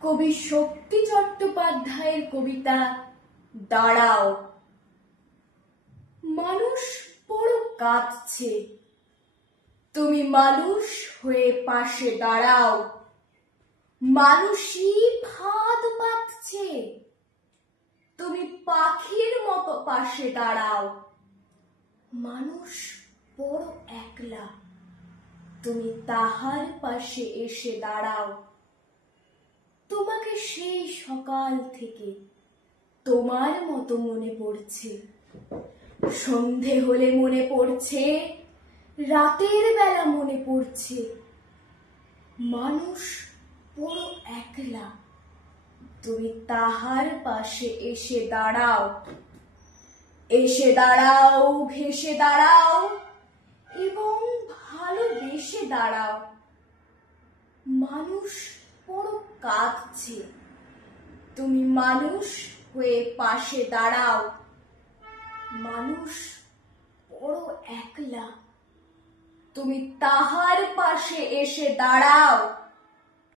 কবি শক্তি চট্টোপাধ্যায়ের কবিতা দাঁড়াও। মানুষ বড় কাঁদছে, তুমি মানুষ হয়ে পাশে দাঁড়াও। মানুষই ফাঁদ পাতছে, তুমি পাখির মতো পাশে দাঁড়াও। মানুষ বড় একলা, তুমি তাহার পাশে এসে দাঁড়াও। তোমাকে সেই সকাল থেকে তোমার মতো মনে পড়ছে। সন্ধে হলে মনে পড়ছে, রাতের বেলা মনে পড়ছে। মানুষ বড় একলা, তুমি তাহার পাশে এসে দাঁড়াও। এসে দাঁড়াও, ভেসে দাঁড়াও এবং ভালোবেসে দাঁড়াও। মানুষ বড় কাঁদছে, তুমি মানুষ হয়ে পাশে দাঁড়াও। মানুষ বড় একলা, তুমি তাহার পাশে এসে দাঁড়াও।